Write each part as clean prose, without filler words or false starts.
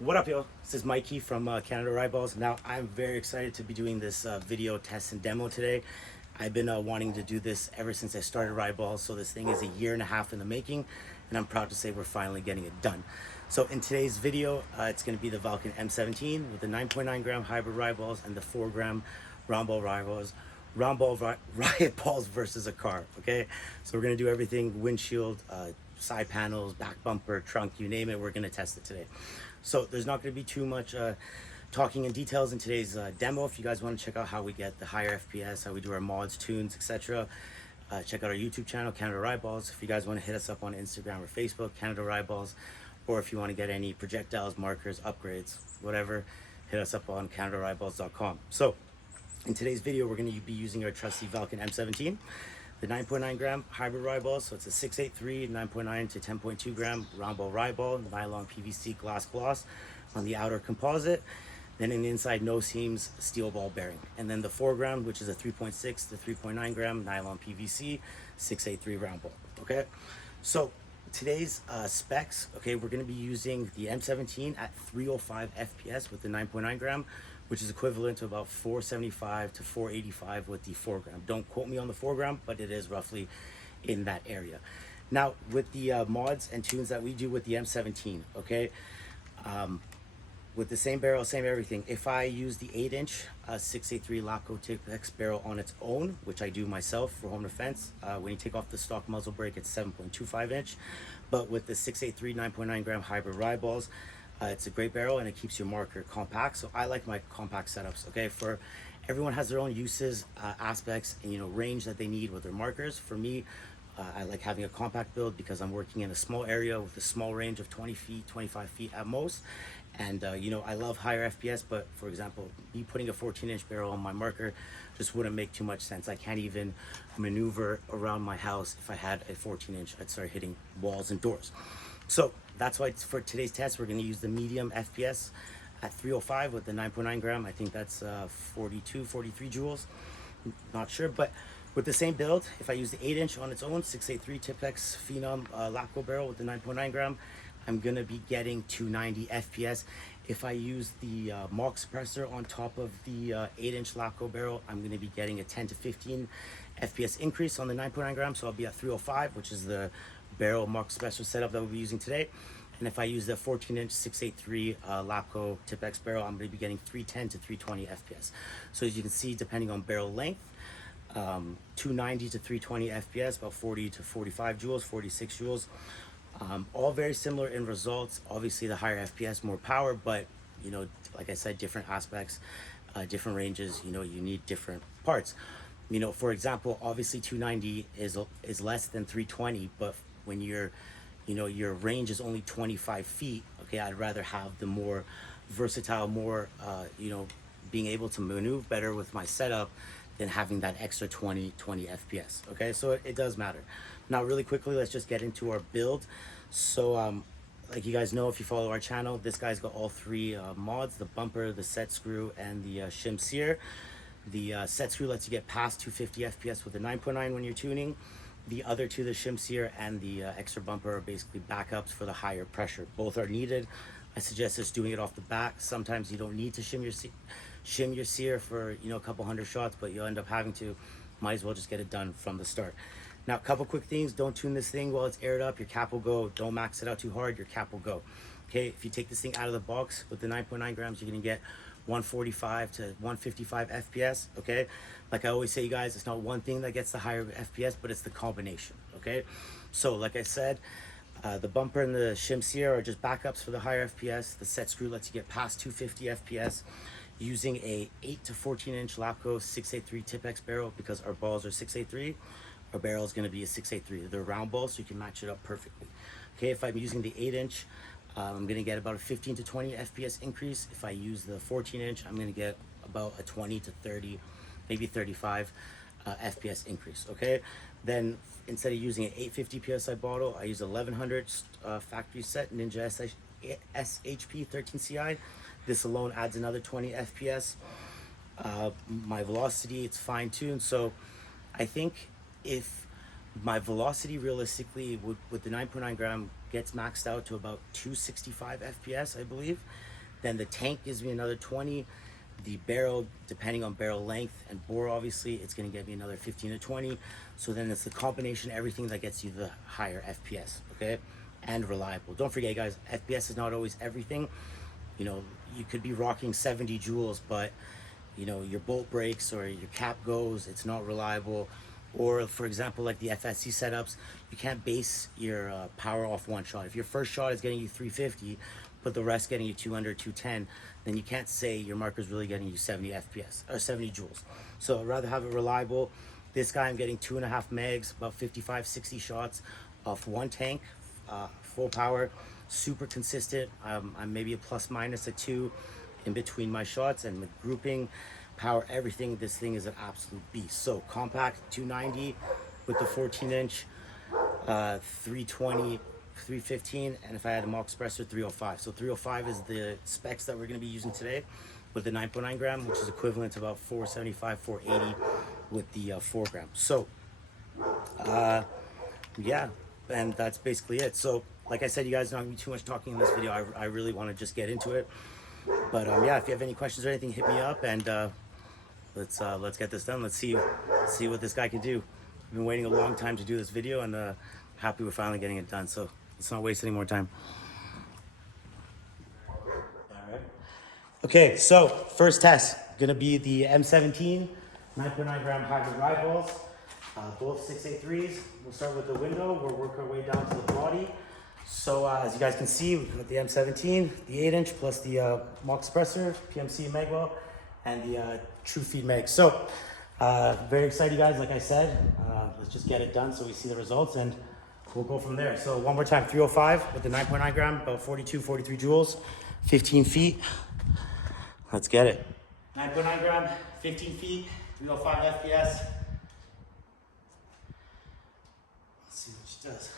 What up, yo? This is Mikey from Canada Riot Balls. Now, I'm very excited to be doing this video test and demo today. I've been wanting to do this ever since I started Riot Balls, so this thing is a year and a half in the making, and I'm proud to say we're finally getting it done. So in today's video, it's going to be the Valken M17 with the 9.9 gram hybrid Riot Balls and the 4 gram round ball Riot Balls. Riot Balls versus a car, okay? So we're going to do everything: windshield, side panels, back bumper, trunk, you name it. We're going to test it today. So there's not going to be too much talking in details in today's demo. If you guys want to check out how we get the higher FPS, how we do our mods, tunes, etc., check out our YouTube channel, Canada Riot Balls. If you guys want to hit us up on Instagram or Facebook, Canada Riot Balls, or if you want to get any projectiles, markers, upgrades, whatever, hit us up on CanadaRiotBalls.com. So in today's video, we're going to be using our trusty Valken M17, the 9.9 gram hybrid Riot Ball. So it's a 683, 9.9 to 10.2 gram round ball Riot Ball, nylon PVC glass gloss on the outer composite. Then in the inside, no seams, steel ball bearing. And then the 4 gram, which is a 3.6 to 3.9 gram nylon PVC, 683 round ball. Okay, so today's specs, okay, we're going to be using the M17 at 305 FPS with the 9.9 gram, which is equivalent to about 475 to 485 with the 4 gram. Don't quote me on the 4 gram, but it is roughly in that area. Now, with the mods and tunes that we do with the M17, okay, with the same barrel, same everything. If I use the 8-inch 683 Lapco Tipex barrel on its own, which I do myself for home defense, when you take off the stock muzzle brake, it's 7.25 inch. But with the 683 9.9 gram hybrid Riot Balls, it's a great barrel and it keeps your marker compact. So I like my compact setups. Okay, for everyone has their own uses, aspects, and range that they need with their markers. For me, I like having a compact build because I'm working in a small area with a small range of 20 feet, 25 feet at most. And I love higher FPS, but for example, me putting a 14-inch barrel on my marker just wouldn't make too much sense. I can't even maneuver around my house. If I had a 14-inch, I'd start hitting walls and doors. So that's why for today's test, we're going to use the medium FPS at 305 with the 9.9 gram. I think that's 42, 43 joules. Not sure, but with the same build, if I use the 8-inch on its own, 683 Tipex Phenom Lapco barrel with the 9.9 gram, I'm going to be getting 290 FPS. If I use the Mach suppressor on top of the 8-inch Lapco barrel, I'm going to be getting a 10 to 15 FPS increase on the 9.9 gram. So I'll be at 305, which is the barrel Mach suppressor setup that we'll be using today. And if I use the 14-inch 683 Lapco Tipex barrel, I'm going to be getting 310 to 320 FPS. So as you can see, depending on barrel length, 290 to 320 FPS, about 40 to 45 joules, 46 joules. All very similar in results. Obviously the higher FPS, more power, but like I said, different aspects, different ranges, you need different parts. For example, obviously 290 is less than 320, but when your range is only 25 feet, okay, I'd rather have the more versatile, more being able to maneuver better with my setup than having that extra 20 FPS. Okay, so it does matter. Now really quickly, let's just get into our build. So like you guys know, if you follow our channel, this guy's got all three mods: the bumper, the set screw, and the shim sear. The set screw lets you get past 250 FPS with the 9.9 when you're tuning. The other two, the shim sear and the extra bumper, are basically backups for the higher pressure. Both are needed. I suggest just doing it off the back. Sometimes you don't need to shim your sear for a couple hundred shots, but you'll end up having to. Might as well just get it done from the start. Now, a couple quick things: don't tune this thing while it's aired up. Your cap will go. Don't max it out too hard. Your cap will go. Okay, if you take this thing out of the box with the 9.9 grams, you're gonna get 145 to 155 FPS. Okay, like I always say, you guys, it's not one thing that gets the higher FPS, but it's the combination. Okay, so like I said, the bumper and the shim sear are just backups for the higher FPS. The set screw lets you get past 250 FPS using a 8 to 14-inch Lapco 683 Tipex barrel. Because our balls are 683, our barrel is going to be a 683. They're round balls, so you can match it up perfectly. Okay, if I'm using the 8-inch, I'm going to get about a 15 to 20 FPS increase. If I use the 14-inch, I'm going to get about a 20 to 30, maybe 35 FPS increase. Okay, then instead of using an 850 PSI bottle, I use 1100 factory set Ninja SHP 13CI. This alone adds another 20 FPS. My velocity, it's fine-tuned. So I think if my velocity realistically with the 9.9 gram gets maxed out to about 265 FPS, I believe. Then the tank gives me another 20. The barrel, depending on barrel length and bore, obviously, it's going to get me another 15 to 20. So then it's the combination, everything that gets you the higher FPS, okay? And reliable. Don't forget, guys, FPS is not always everything. You know, you could be rocking 70 joules, but you know, your bolt breaks or your cap goes, it's not reliable. Or for example, like the FSC setups, you can't base your power off one shot. If your first shot is getting you 350, but the rest getting you 200, 210, then you can't say your marker's really getting you 70 FPS or 70 joules. So I'd rather have it reliable. This guy, I'm getting 2.5 megs, about 55, 60 shots off one tank, full power, super consistent. I'm maybe a plus minus a 2 in between my shots, and with grouping, power, everything, this thing is an absolute beast. So compact 290 with the 14-inch, 320, 315, and if I had a mach expressor, 305. So 305 is the specs that we're going to be using today with the 9.9 gram, which is equivalent to about 475, 480 with the 4 gram. So yeah, and that's basically it. So like I said, you guys, not gonna be too much talking in this video. I really want to just get into it. But yeah, if you have any questions or anything, hit me up, and let's get this done. Let's see what this guy can do. I've been waiting a long time to do this video, and happy we're finally getting it done. So let's not waste any more time. All right. Okay, so first test gonna be the M17 9.9 gram hybrid ride balls, both 683s. We'll start with the window. We'll work our way down to the body. So as you guys can see, we've got the M17, the 8-inch plus the mach expressor, PMC Magwell, and the True Feed Mag. So very excited, guys. Like I said, let's just get it done so we see the results, and we'll go from there. So one more time, 305 with the 9.9 gram, about 42, 43 joules, 15 feet. Let's get it. 9.9 gram, 15 feet, 305 FPS. Let's see what she does.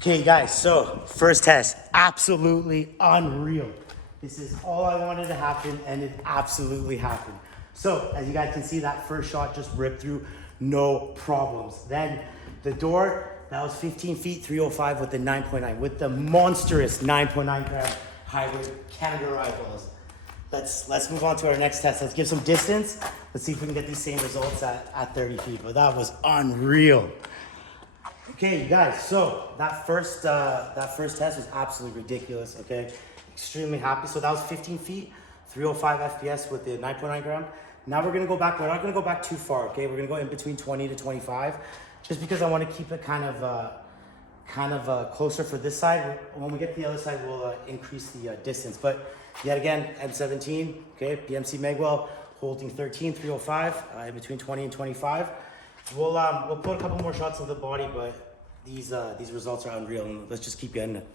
Okay, guys, so first test, absolutely unreal. This is all I wanted to happen, and it absolutely happened. So as you guys can see, that first shot just ripped through, no problems. Then the door, that was 15 feet, 305 with the 9.9, with the monstrous 9.9 gram hybrid Canada RIOT balls. Let's move on to our next test. Let's give some distance. Let's see if we can get these same results at 30 feet. But that was unreal. Okay, you guys, so that first test was absolutely ridiculous, okay? Extremely happy. So that was 15 feet, 305 FPS with the 9.9 gram. Now we're gonna go back, we're not gonna go back too far, okay? We're gonna go in between 20 to 25, just because I wanna keep it kind of closer for this side. When we get to the other side, we'll increase the distance. But yet again, M17, okay, PMC Magwell, holding 13, 305, in between 20 and 25. We'll put a couple more shots of the body, but these results are unreal, and let's just keep getting it.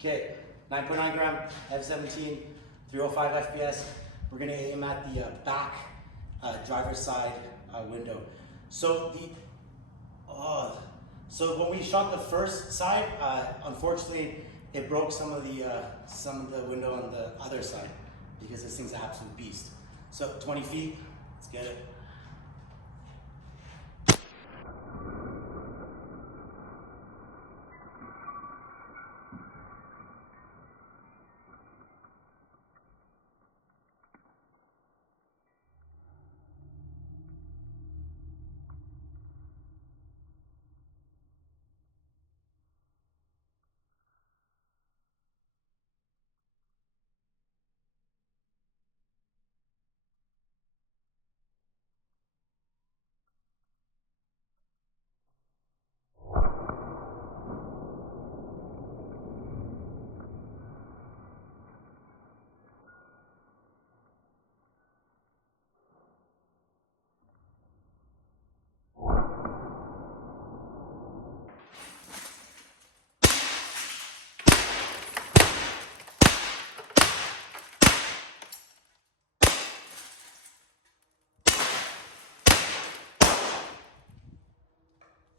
Okay, 9.9 gram, M17, 305 FPS. We're gonna aim at the back driver's side window. So So when we shot the first side, unfortunately, it broke some of the window on the other side because this thing's an absolute beast. So 20 feet, let's get it.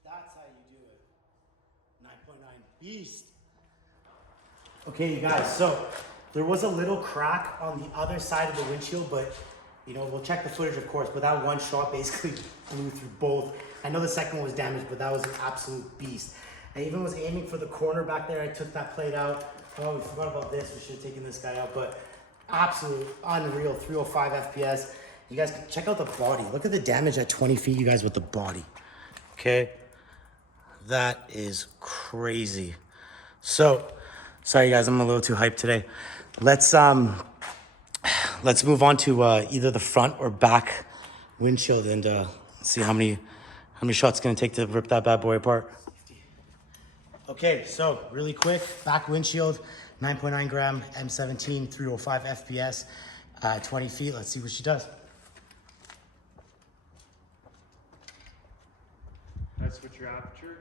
That's how you do it. 9.9 beast. Okay, you guys, so there was a little crack on the other side of the windshield, but you know, we'll check the footage, of course, but that one shot basically flew through both. I know the second one was damaged, but that was an absolute beast. I even was aiming for the corner back there. I took that plate out. Oh, we forgot about this. We should have taken this guy out, but absolute unreal 305 FPS. You guys can check out the body. Look at the damage at 20 feet, you guys, with the body. Okay. That is crazy. So, sorry guys, I'm a little too hyped today. Let's move on to either the front or back windshield and see how many shots it's gonna take to rip that bad boy apart. Okay, so really quick, back windshield, 9.9 gram M17, 305 FPS, 20 feet. Let's see what she does. That's what your aperture.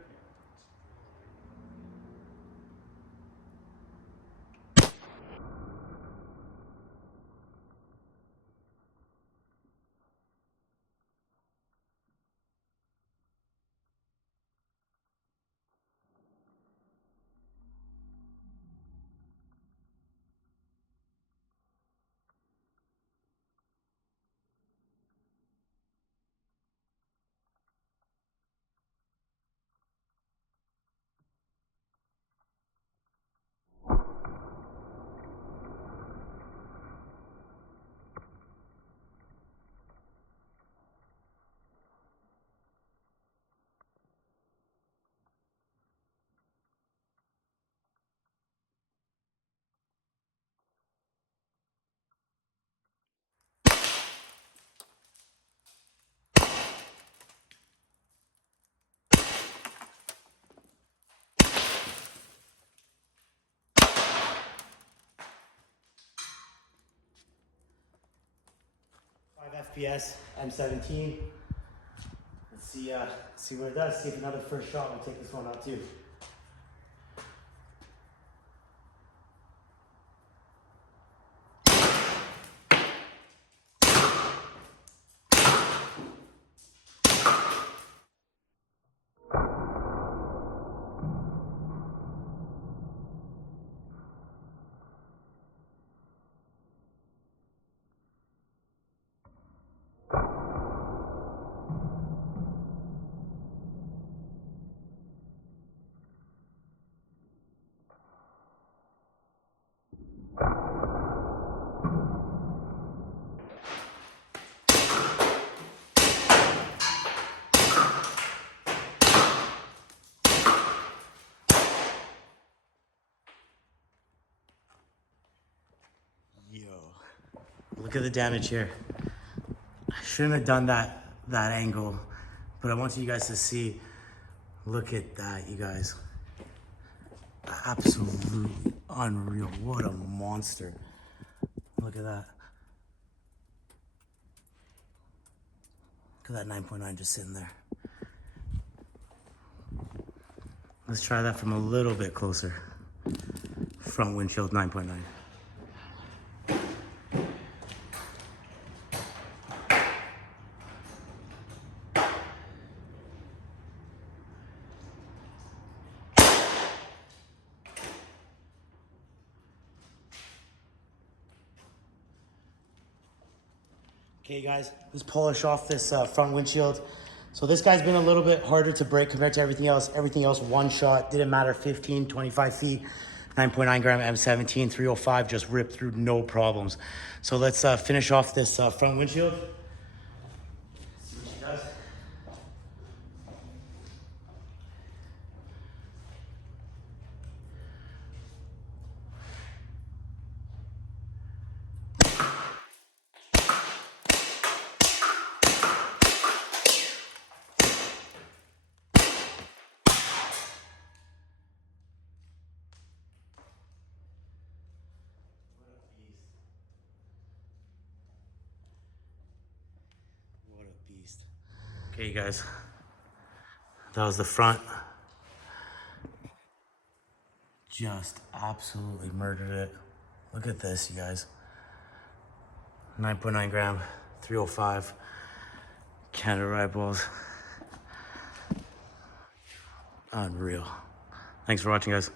5 FPS, M17. Let's see what it does. See if another first shot will take this one out too. Yo, look at the damage here. I shouldn't have done that angle, but I want you guys to see. Look at that, you guys. Absolutely unreal. What a monster. Look at that. Look at that 9.9 just sitting there. Let's try that from a little bit closer. Front windshield 9.9. Okay guys, let's polish off this front windshield. So this guy's been a little bit harder to break compared to everything else. Everything else one shot, didn't matter, 15, 25 feet, 9.9 gram M17, 305, just ripped through no problems. So let's finish off this front windshield. See what she does. What a beast. Okay, guys. That was the front. Just absolutely murdered it. Look at this, you guys. 9.9 gram, 305 Canada Riot Balls. Unreal. Thanks for watching, guys.